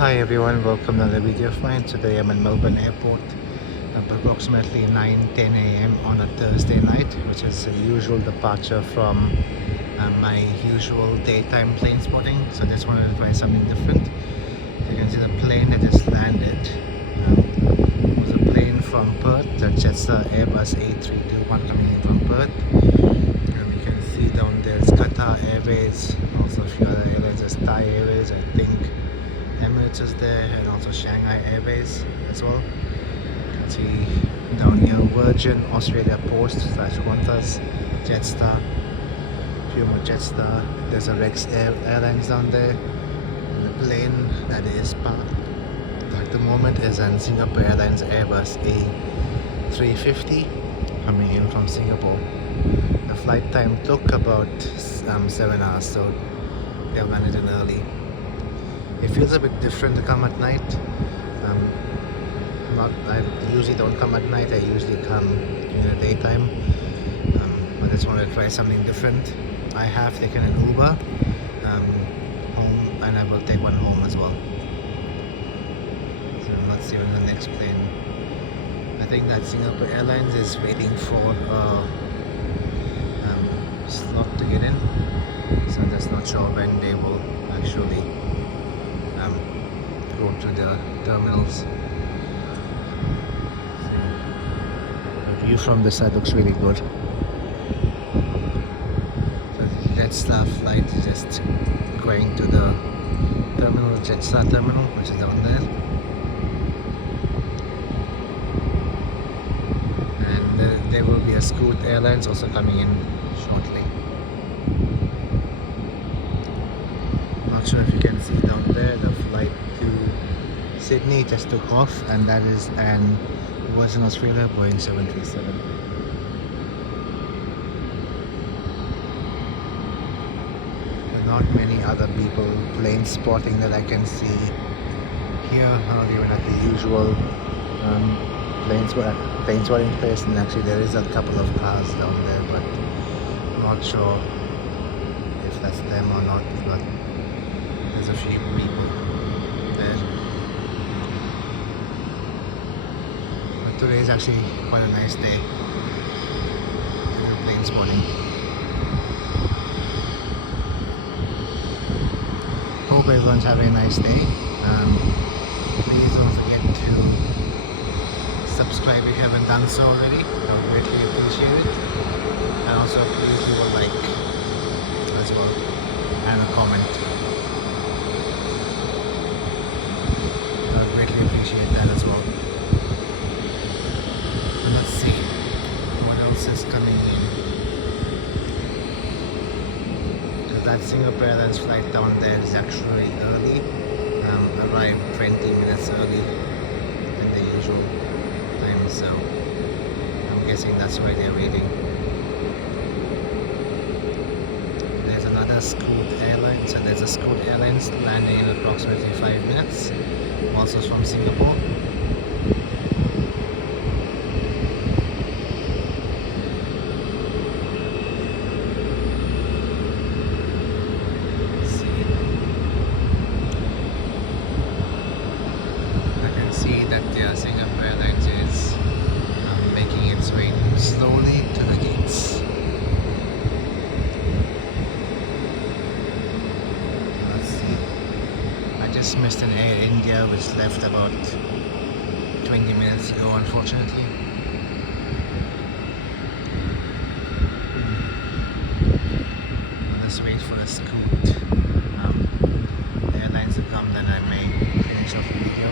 Hi everyone, welcome to another video of mine. Today I'm at Melbourne Airport at approximately 9:10 a.m. on a Thursday night, which is a usual departure from my usual daytime plane spotting. So I just wanted to try something different. So you can see the plane that just landed. It was a plane from Perth, the Jetstar Airbus A321 coming in from Perth. And you can see down there it's Qatar Airways, also a few other airlines, there's Thai Airways, I think Emirates is there, and also Shanghai Airways as well. You can see down here Virgin, Australia Post / Qantas, Jetstar, few more Jetstar. There's a Rex Airlines down there. And the plane that is parked at the moment is an Singapore Airlines Airbus A350 coming in from Singapore. The flight time took about 7 hours, so they landed in early. It feels a bit different to come at night. I usually don't come at night, I usually come in the daytime. I just wanted to try something different. I have taken an Uber home, and I will take one home as well. So let's see when the next plane. I think that Singapore Airlines is waiting for a slot to get in, so I'm just not sure when they will actually go to the terminals. The view from the side looks really good. So the Jetstar flight is just going to the terminal, Jetstar terminal, which is down there. And there will be a Scoot Airlines also coming in shortly. Not sure if you can see down there, the flight to Sydney just took off, and that is an Western Australia Boeing 737. There are not many other people plane spotting that I can see here, not even at the usual plane spotting place. And actually there is a couple of cars down there, but not sure if that's them or not, but there's a few people there. But today is actually quite a nice day for plane spotting. Hope everyone's having a nice day. Please don't forget to subscribe if you haven't done so already. I would greatly appreciate it. And also please leave a like as well and a comment. I would greatly appreciate that as well. And let's see what else is coming in. Because that Singapore Airlines flight down there is actually early. Arrived 20 minutes early than the usual time, so I'm guessing that's why they're waiting. There's another Scoot Airlines, so there's a Scoot Airlines landing in approximately 5 minutes, also from Singapore. See that the Singapore Airlines is making its way slowly to the gates. Let's see. I just missed an Air India which left about 20 minutes ago, unfortunately. Let's wait for a Scoot Airlines to come, then I may finish off the video.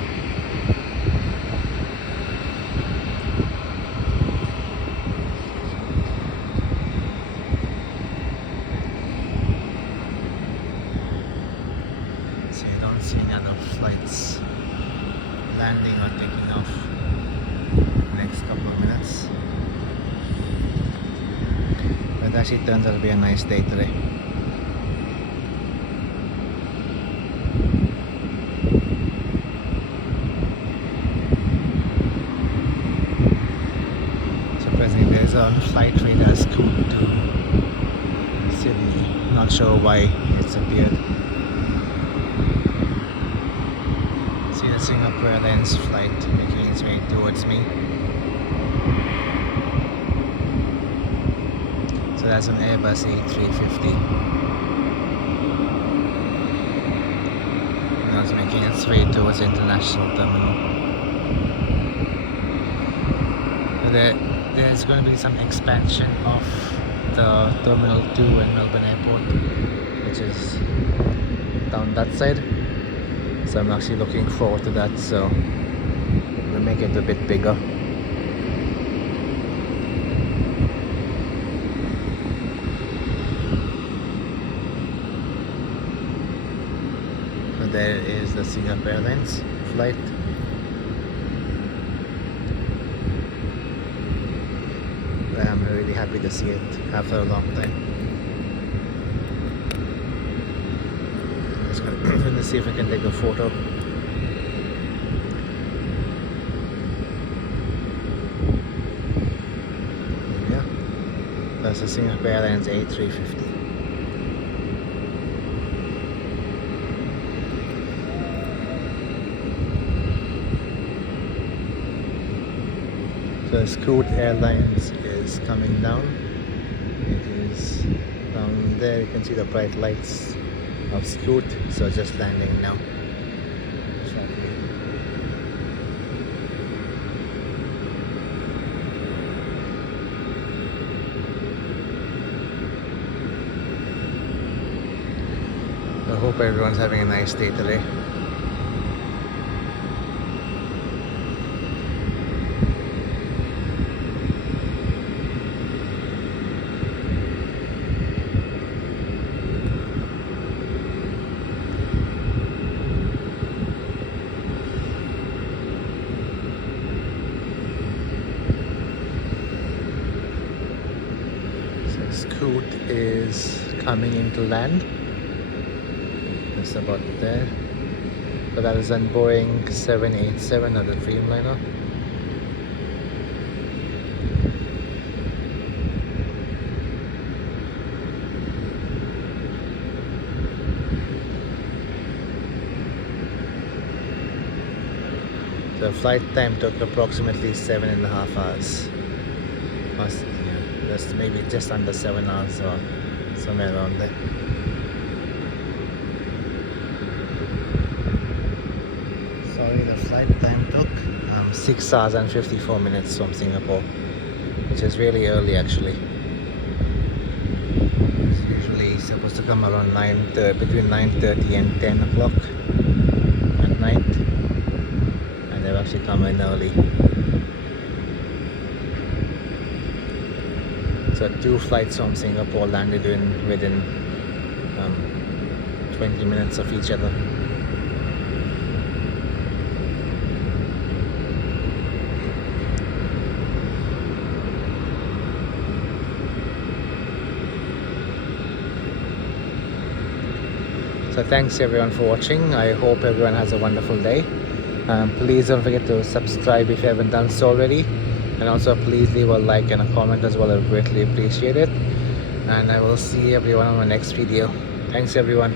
So you don't see any other flights landing or taking off in the next couple of minutes. But it actually turns out to be a nice day today. Surprisingly, there's a flight radar Scoot to Sydney. Not sure why it's appeared. Singapore Airlines flight making its way towards me. So that's an Airbus A350. Now it's making its way towards the international terminal. So there's going to be some expansion of the Terminal 2 at Melbourne Airport, which is down that side. So I'm actually looking forward to that. So we'll make it a bit bigger. So there is the Singapore Airlines flight. I'm really happy to see it after a long time. I'm going to see if I can take a photo. Yeah, that's the Singapore Airlines A350. So Scoot Airlines is coming down. It is down there. You can see the bright lights of Scoot. So just landing now. I hope everyone's having a nice day today. Scoot is coming into land. Just about there. So that is on Boeing 787 or the Dreamliner. The flight time took approximately 7.5 hours. That's maybe just under 7 hours or somewhere around there. Sorry, the flight time took 6 hours and 54 minutes from Singapore, which is really early actually. It's usually supposed to come around between 9:30 and 10 o'clock at night, and they've actually come in early. So 2 flights from Singapore landed within 20 minutes of each other. So thanks everyone for watching. I hope everyone has a wonderful day. Please don't forget to subscribe if you haven't done so already. And also please leave a like and a comment as well. I greatly appreciate it. And I will see everyone on my next video. Thanks everyone.